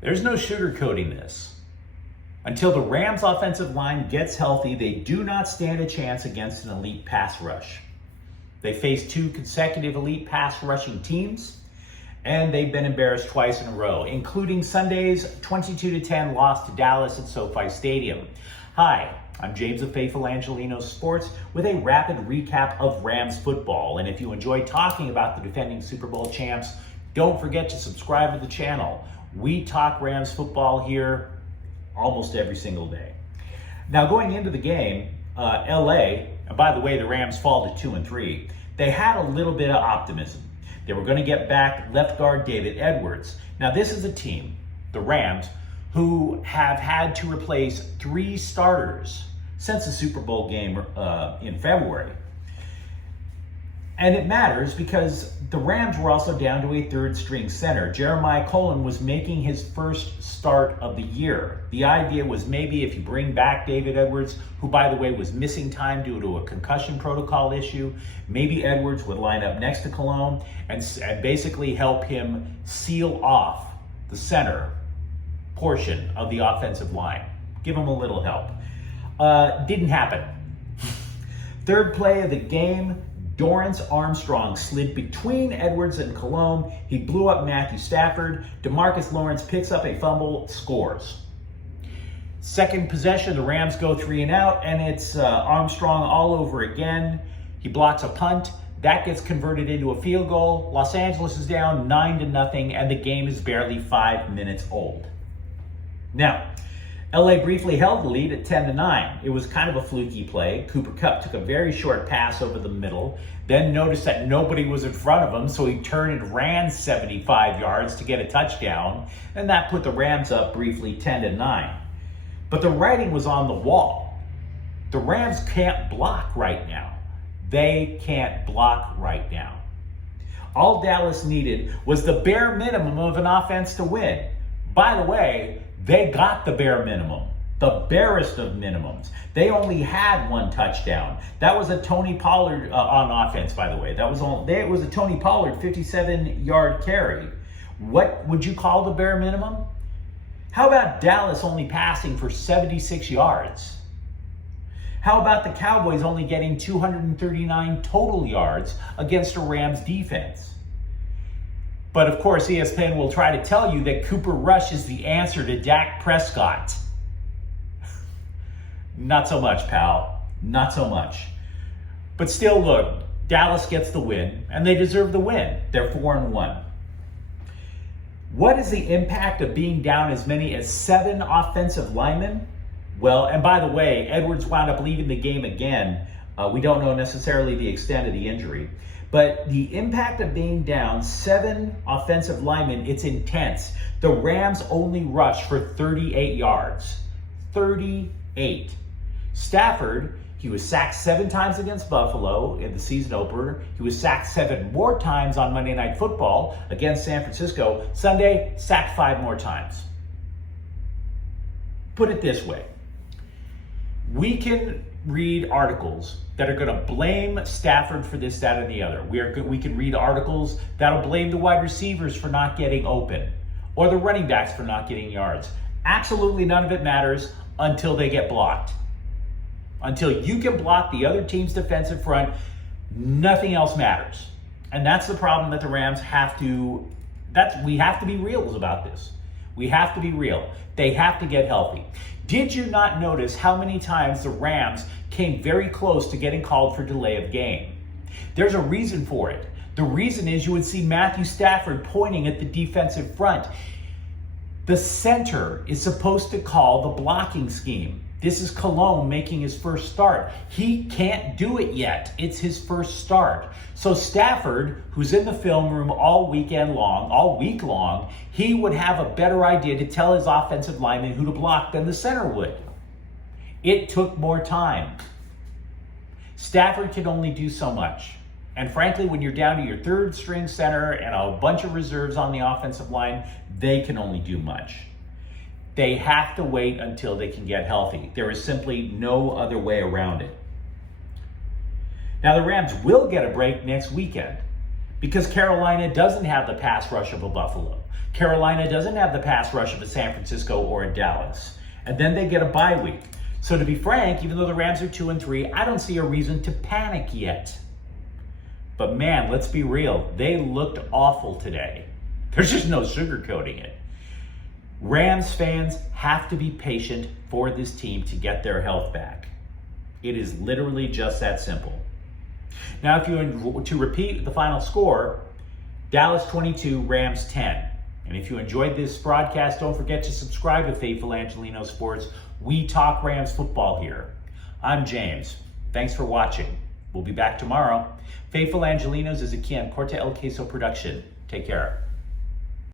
There's no sugarcoating this. Until the Rams' offensive line gets healthy, they do not stand a chance against an elite pass rush. They faced 2 consecutive elite pass rushing teams, and they've been embarrassed twice in a row, including Sunday's 22-10 loss to Dallas at SoFi Stadium. Hi, I'm James of Faithful Angelino Sports with a rapid recap of Rams football. And if you enjoy talking about the defending Super Bowl champs, don't forget to subscribe to the channel. We talk Rams football here almost every single day. Now, going into the game, LA, and by the way, the Rams fall to 2-3, they had a little bit of optimism. They were going to get back left guard David Edwards. Now, this is a team, the Rams, who have had to replace 3 starters since the Super Bowl game in February. And it matters because the Rams were also down to a 3rd string center. Jeremiah Colin was making his first start of the year. The idea was maybe if you bring back David Edwards, who by the way was missing time due to a concussion protocol issue, maybe Edwards would line up next to Cologne and basically help him seal off the center portion of the offensive line. Give him a little help. Didn't happen. 3rd play of the game, Dorrance Armstrong slid between Edwards and Cologne. He blew up Matthew Stafford. DeMarcus Lawrence picks up a fumble, scores. 2nd possession, the Rams go 3 and out, and it's Armstrong all over again. He blocks a punt. That gets converted into a field goal. Los Angeles is down 9-0, and the game is barely 5 minutes old. Now, LA briefly held the lead at 10-9. It was kind of a fluky play. Cooper Kupp took a very short pass over the middle, then noticed that nobody was in front of him, so he turned and ran 75 yards to get a touchdown, and that put the Rams up briefly 10-9. But the writing was on the wall. The Rams can't block right now. They can't block right now. All Dallas needed was the bare minimum of an offense to win. By the way, they got the bare minimum, the barest of minimums. They only had 1 touchdown. That was a Tony Pollard on offense, by the way. It was a Tony Pollard 57-yard carry. What would you call the bare minimum? How about Dallas only passing for 76 yards? How about the Cowboys only getting 239 total yards against a Rams defense? But of course, ESPN will try to tell you that Cooper Rush is the answer to Dak Prescott. Not so much, pal. Not so much. But still, look, Dallas gets the win, and they deserve the win. They're 4-1. What is the impact of being down as many as 7 offensive linemen? Well, and by the way, Edwards wound up leaving the game again. We don't know necessarily the extent of the injury. But the impact of being down 7 offensive linemen, it's intense. The Rams only rushed for 38 yards. 38. Stafford, he was sacked 7 times against Buffalo in the season opener. He was sacked 7 more times on Monday Night Football against San Francisco. Sunday, sacked 5 more times. Put it this way. We can read articles that are going to blame Stafford for this, that, and the other. We can read articles that'll blame the wide receivers for not getting open or the running backs for not getting yards. Absolutely none of it matters until they get blocked. Until you can block the other team's defensive front, nothing else matters. And that's the problem that the Rams we have to be real about this. We have to be real. They have to get healthy. Did you not notice how many times the Rams came very close to getting called for delay of game? There's a reason for it. The reason is you would see Matthew Stafford pointing at the defensive front. The center is supposed to call the blocking scheme. This is Cologne making his first start. He can't do it yet. It's his first start. So Stafford, who's in the film room all week long, he would have a better idea to tell his offensive lineman who to block than the center would. It took more time. Stafford can only do so much. And frankly, when you're down to your 3rd string center and a bunch of reserves on the offensive line, they can only do much. They have to wait until they can get healthy. There is simply no other way around it. Now, the Rams will get a break next weekend because Carolina doesn't have the pass rush of a Buffalo. Carolina doesn't have the pass rush of a San Francisco or a Dallas. And then they get a bye week. So to be frank, even though the Rams are 2-3, I don't see a reason to panic yet. But man, let's be real. They looked awful today. There's just no sugarcoating it. Rams fans have to be patient for this team to get their health back. It is literally just that simple. Now, to repeat the final score, Dallas 22, Rams 10. And if you enjoyed this broadcast, don't forget to subscribe to Faithful Angelino Sports. We talk Rams football here. I'm James. Thanks for watching. We'll be back tomorrow. Faithful Angelinos is a Kian Corte El Queso production. Take care.